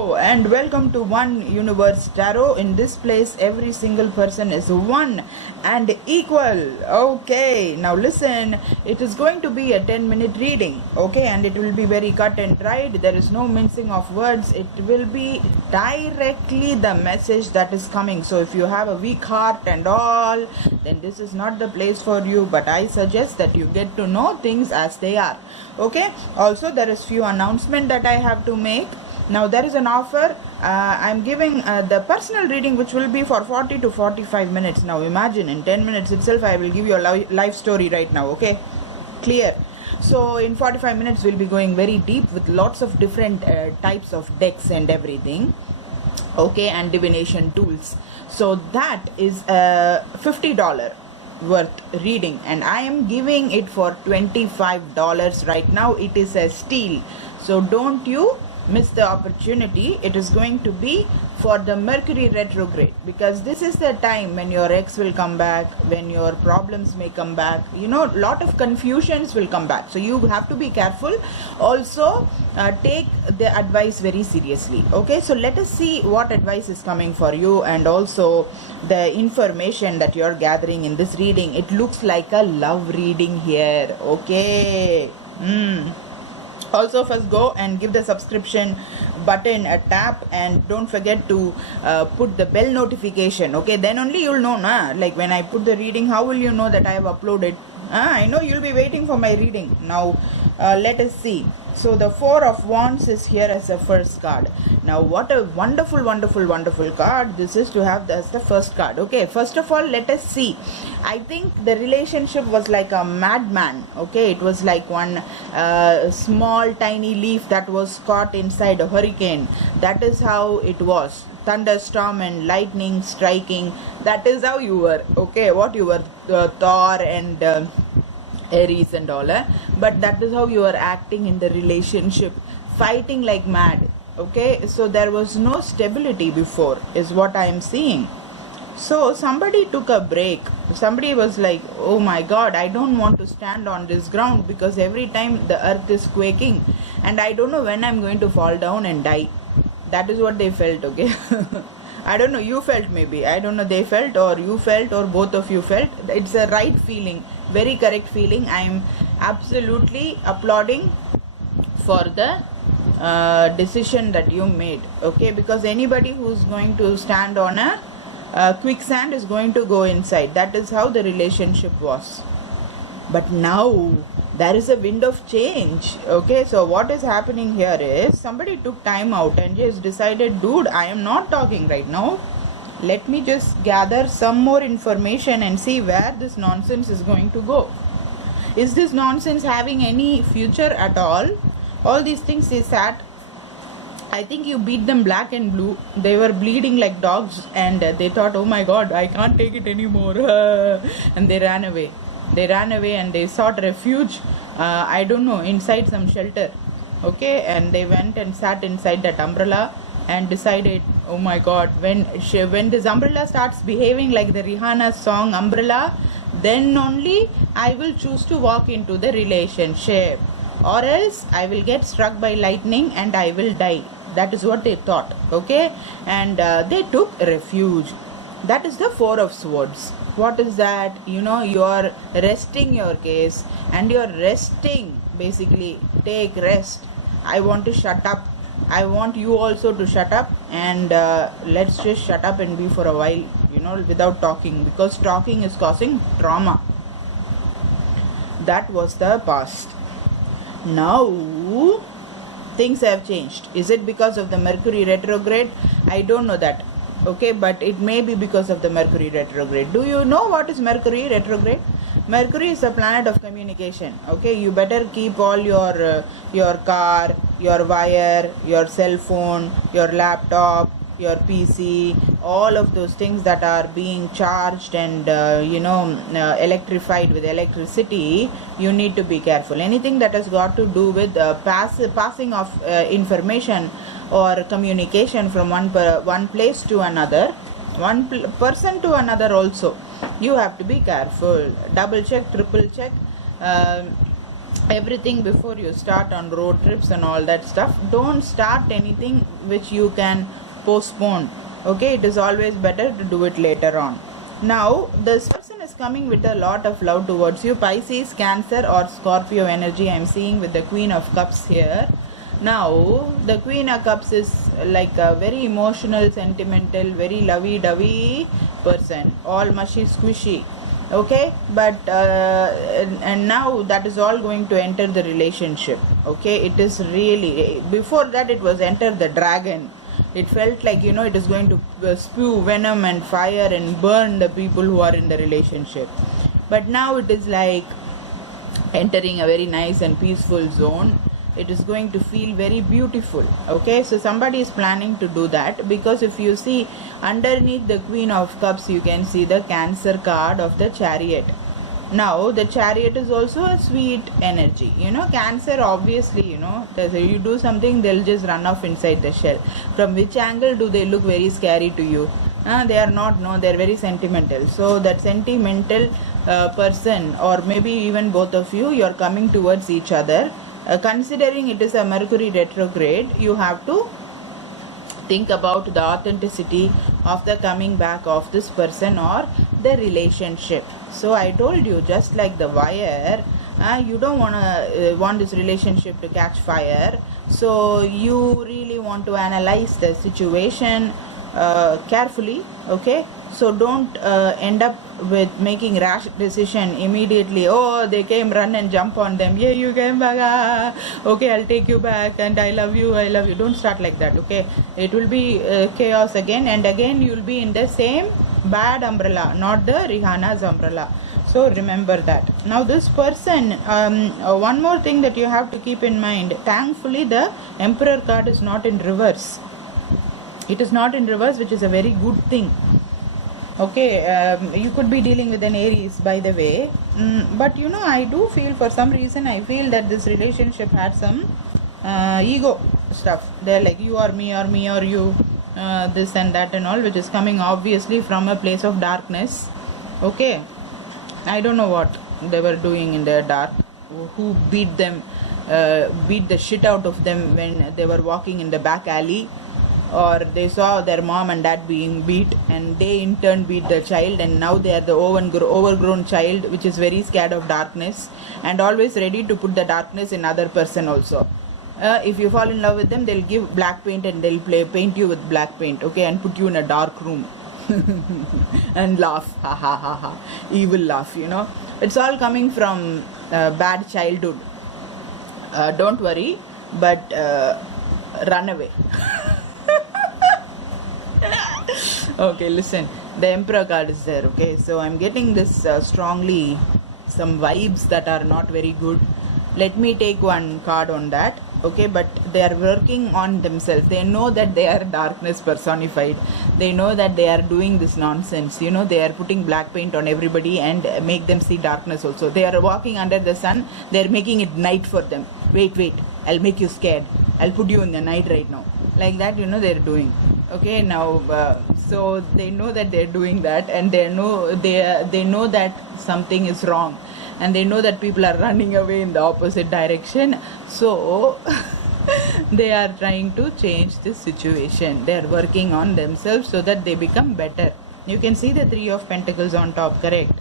Hello and welcome to One Universe Tarot. In this place, every single person is one and equal. Okay, now listen, it is going to be a 10-minute reading. Okay, and it will be very cut and dried. There is no mincing of words. It will be directly the message that is coming. So if you have a weak heart and all, then this is not the place for you. But I suggest that you get to know things as they are. Okay, also there is few announcement that I have to make. Now there is an offer. I'm giving the personal reading, which will be for 40 to 45 minutes. Now imagine in 10 minutes itself I will give you a life story right now. Okay, clear? So in 45 minutes we'll be going very deep with lots of different types of decks and everything. Okay, and divination tools. So that is $50 worth reading, and I am giving it for $25 right now. It is a steal, so don't you miss the opportunity. It is going to be for the Mercury retrograde, because this is the time when your ex will come back, when your problems may come back, lot of confusions will come back, so you have to be careful. Also take the advice very seriously. Okay, so let us see what advice is coming for you, and also the information that you're gathering in this reading. It looks like a love reading here. Okay. Also, first go and give the subscription button a tap, and don't forget to put the bell notification. Okay, then only you'll know, like when I put the reading, how will you know that I have uploaded? I know you'll be waiting for my reading. Now let us see. So the Four of Wands is here as a first card. Now what a wonderful card this is to have as the first card. Okay, first of all, let us see. I think the relationship was like a madman. Okay, it was like one small tiny leaf that was caught inside a hurricane. That is how it was. Thunderstorm and lightning striking. That is how you were. Okay, what you were, Thor and Aries and all, but that is how you are acting in the relationship, fighting like mad. Okay, so there was no stability before is what I am seeing. So somebody took a break. Somebody was like, oh my god, I don't want to stand on this ground, because every time the earth is quaking and I don't know when I'm going to fall down and die. That is what they felt. Okay. I don't know, you felt, maybe I don't know, they felt or you felt or both of you felt. It's a right feeling, very correct feeling. I am absolutely applauding for the decision that you made. Okay, because anybody who's going to stand on a quicksand is going to go inside. That is how the relationship was. But now there is a wind of change. Okay, so what is happening here is somebody took time out and just decided, dude, I am not talking right now. Let me just gather some more information and see where this nonsense is going to go. Is this nonsense having any future at all? All these things is that I think you beat them black and blue. They were bleeding like dogs, and they thought, oh my god, I can't take it anymore. And they ran away. They ran away and they sought refuge, I don't know, inside some shelter. Okay, and they went and sat inside that umbrella and decided, oh my god, when this umbrella starts behaving like the Rihanna song Umbrella, then only I will choose to walk into the relationship, or else I will get struck by lightning and I will die. That is what they thought. Okay, and they took refuge. That is the Four of Swords. What is that? You're resting your case, and you're resting, basically. Take rest. I want to shut up. I want you also to shut up, and let's just shut up and be for a while, without talking, because talking is causing trauma. That was the past. Now things have changed. Is it because of the Mercury retrograde? I don't know that. Okay, but it may be because of the Mercury retrograde. Do you know what is Mercury retrograde? Mercury is a planet of communication. Okay, you better keep all your car, your wire, your cell phone, your laptop, your PC, all of those things that are being charged and electrified with electricity. You need to be careful. Anything that has got to do with passing of information or communication from one place to another, one person to another also, you have to be careful. Double check, triple check. everything before you start on road trips and all that stuff. Don't start anything which you can postpone. Okay, it is always better to do it later on. Now this person is coming with a lot of love towards you. Pisces, Cancer or Scorpio energy I am seeing with the Queen of Cups here. Now the Queen of Cups is like a very emotional, sentimental, very lovey-dovey person, all mushy squishy. Okay, but and now that is all going to enter the relationship. Okay, it is really, before that it was enter the dragon. It felt like, you know, it is going to spew venom and fire and burn the people who are in the relationship. But now it is like entering a very nice and peaceful zone. It is going to feel very beautiful. Okay, so somebody is planning to do that, because if you see underneath the Queen of Cups, you can see the Cancer card of the Chariot. Now the Chariot is also a sweet energy. You know, Cancer, obviously, you know, you do something, they'll just run off inside the shell. From which angle do they look very scary to you? They are not, no, they're very sentimental. So that sentimental person, or maybe even both of you, you're coming towards each other. Considering it is a Mercury retrograde, you have to think about the authenticity of the coming back of this person or the relationship. So I told you, just like the wire, you don't want this relationship to catch fire. So you really want to analyze the situation carefully. Okay, so don't end up with making rash decision immediately. Oh, they came, run and jump on them. Yeah, you came back. Okay, I'll take you back and I love you. Don't start like that. Okay, it will be chaos again and again. You will be in the same bad umbrella, not the Rihanna's umbrella. So remember that. Now this person, one more thing that you have to keep in mind. Thankfully the Emperor card is not in reverse. It is not in reverse, which is a very good thing. Okay, you could be dealing with an Aries, by the way. But you know, I do feel, for some reason, I feel that this relationship had some ego stuff. They're like, you or me or you, this and that and all, which is coming obviously from a place of darkness. Okay, I don't know what they were doing in the dark. Who beat them, beat the shit out of them when they were walking in the back alley, or they saw their mom and dad being beat and they in turn beat the child, and now they are the overgrown child which is very scared of darkness and always ready to put the darkness in other person also. If you fall in love with them, they'll give black paint and they'll paint you with black paint, okay, and put you in a dark room and laugh, ha ha ha ha, evil laugh, you know. It's all coming from bad childhood. Don't worry, but run away. Okay, listen, the Emperor card is there. Okay, so I'm getting this strongly, some vibes that are not very good. Let me take one card on that. Okay, but they are working on themselves. They know that they are darkness personified. They know that they are doing this nonsense. You know, they are putting black paint on everybody and make them see darkness also. They are walking under the sun. They are making it night for them. Wait, I'll make you scared. I'll put you in the night right now. Like that, you know, they're doing. Okay, now so they know that they're doing that, and they know that something is wrong, and they know that people are running away in the opposite direction. So they are trying to change this situation. They are working on themselves so that they become better. You can see the 3 of Pentacles on top, correct?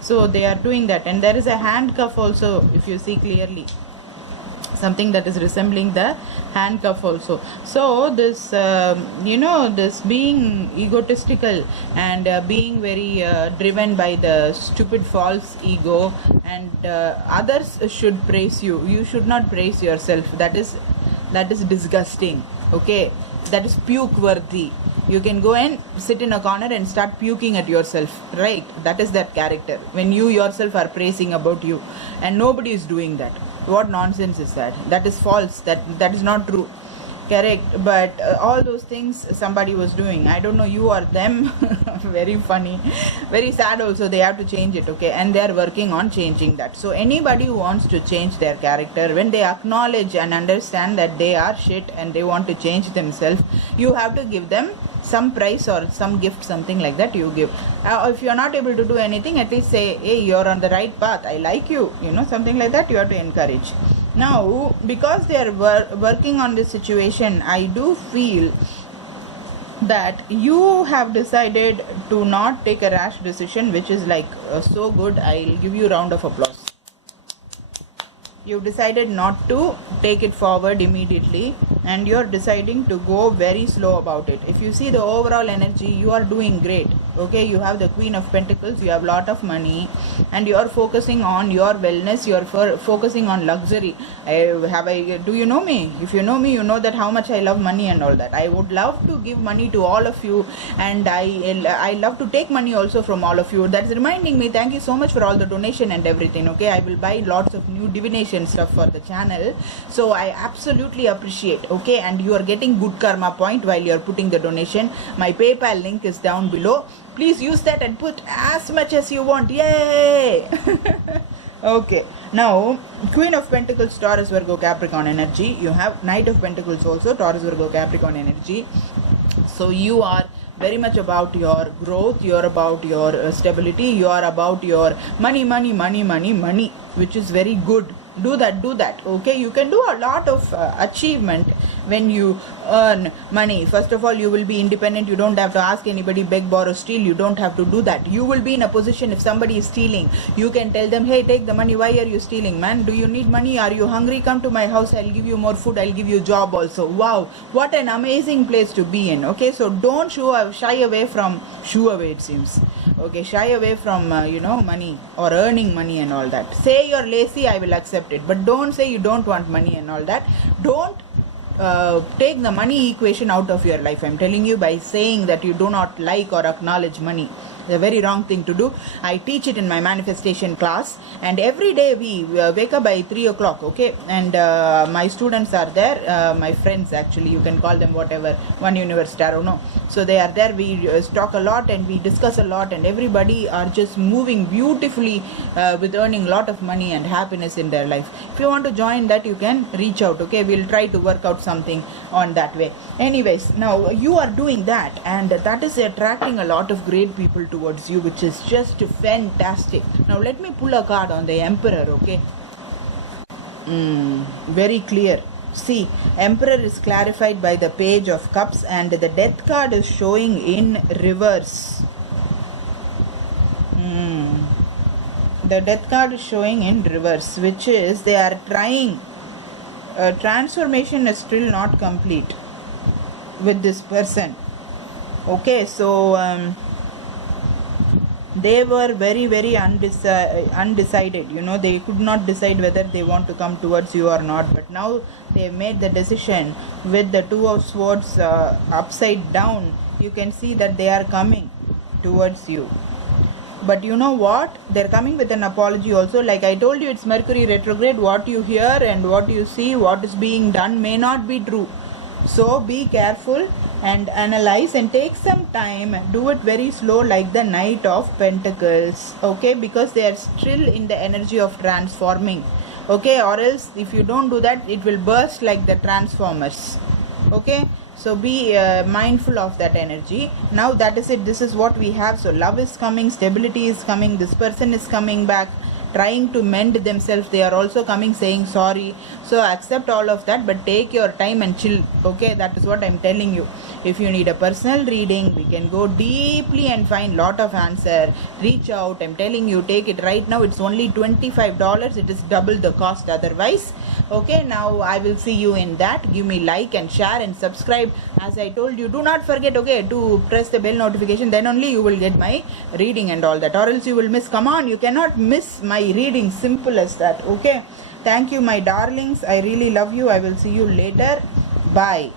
So they are doing that, and there is a handcuff also, if you see clearly, something that is resembling the handcuff also. So this you know, this being egotistical and being very driven by the stupid false ego, and others should praise you. You should not praise yourself. That is disgusting. Okay, that is puke worthy. You can go and sit in a corner and start puking at yourself, right? That is that character, when you yourself are praising about you, and nobody is doing that. What nonsense is that? That is false. That is not true. correct, but all those things somebody was doing, I don't know, you or them. Very funny, very sad also, they have to change it, okay, and they are working on changing that. So anybody who wants to change their character, when they acknowledge and understand that they are shit and they want to change themselves, you have to give them some price or some gift, something like that you give. If you're not able to do anything, at least say, hey, you're on the right path, I like you, something like that you have to encourage. Now, because they are working on this situation, I do feel that you have decided to not take a rash decision, which is like so good. I'll give you a round of applause. You decided not to take it forward immediately, and you're deciding to go very slow about it. If you see the overall energy, you are doing great, okay. You have the Queen of Pentacles, you have lot of money, and you are focusing on your wellness, you are focusing on luxury. Do you know me? If you know me, you know that how much I love money and all that. I would love to give money to all of you, and I love to take money also from all of you. That's reminding me, thank you so much for all the donation and everything, okay. I will buy lots of new divination stuff for the channel, so I absolutely appreciate, okay. And you are getting good karma point while you are putting the donation. My PayPal link is down below, please use that and put as much as you want, yay. Okay, now Queen of Pentacles, Taurus, Virgo, Capricorn energy. You have Knight of Pentacles also, Taurus, Virgo, Capricorn energy. So you are very much about your growth, you are about your stability, you are about your money, which is very good. Do that, okay. You can do a lot of achievement when you earn money. First of all, you will be independent, you don't have to ask anybody, beg, borrow, steal. You don't have to do that. You will be in a position, if somebody is stealing, you can tell them, hey, take the money, why are you stealing, man? Do you need money? Are you hungry? Come to my house, I'll give you more food, I'll give you job also. Wow, what an amazing place to be in, okay. So don't shy away from money or earning money and all that. Say you're lazy, I will accept it, but don't say you don't want money and all that. Don't take the money equation out of your life, I'm telling you, by saying that you do not like or acknowledge money. It's a very wrong thing to do. I teach it in my manifestation class, and every day we wake up by 3 o'clock, okay, and my students are there, my friends, actually you can call them whatever, One Universe Tarot, no, so they are there. We talk a lot and we discuss a lot, and everybody are just moving beautifully with earning a lot of money and happiness in their life. If you want to join that, you can reach out, okay. We'll try to work out something on that way. Anyways, now you are doing that, and that is attracting a lot of great people towards you, which is just fantastic. Now let me pull a card on the Emperor, okay. Very clear. See, Emperor is clarified by the Page of Cups, and the Death card is showing in reverse. The Death card is showing in reverse, which is they are trying. Transformation is still not complete with this person, okay. So they were very undecided, they could not decide whether they want to come towards you or not, but now they made the decision with the Two of Swords upside down. You can see that they are coming towards you, but you know what, they're coming with an apology also. Like I told you, it's Mercury retrograde. What you hear and what you see, what is being done may not be true, so be careful and analyze and take some time. Do it very slow, like the Knight of Pentacles, okay, because they are still in the energy of transforming, okay, or else if you don't do that, it will burst like the Transformers, okay. So be mindful of that energy. Now that is it, this is what we have. So love is coming, stability is coming, this person is coming back, trying to mend themselves. They are also coming saying sorry. So accept all of that, but take your time and chill, okay. That is what I'm telling you. If you need a personal reading, we can go deeply and find lot of answer. Reach out, I'm telling you, take it right now. It's only $25. It is double the cost otherwise, okay. Now I will see you in that. Give me like and share and subscribe. As I told you, do not forget, okay, to press the bell notification, then only you will get my reading and all that, or else you will miss. Come on, you cannot miss my reading, simple as that, okay. Thank you, my darlings, I really love you. I will see you later. Bye.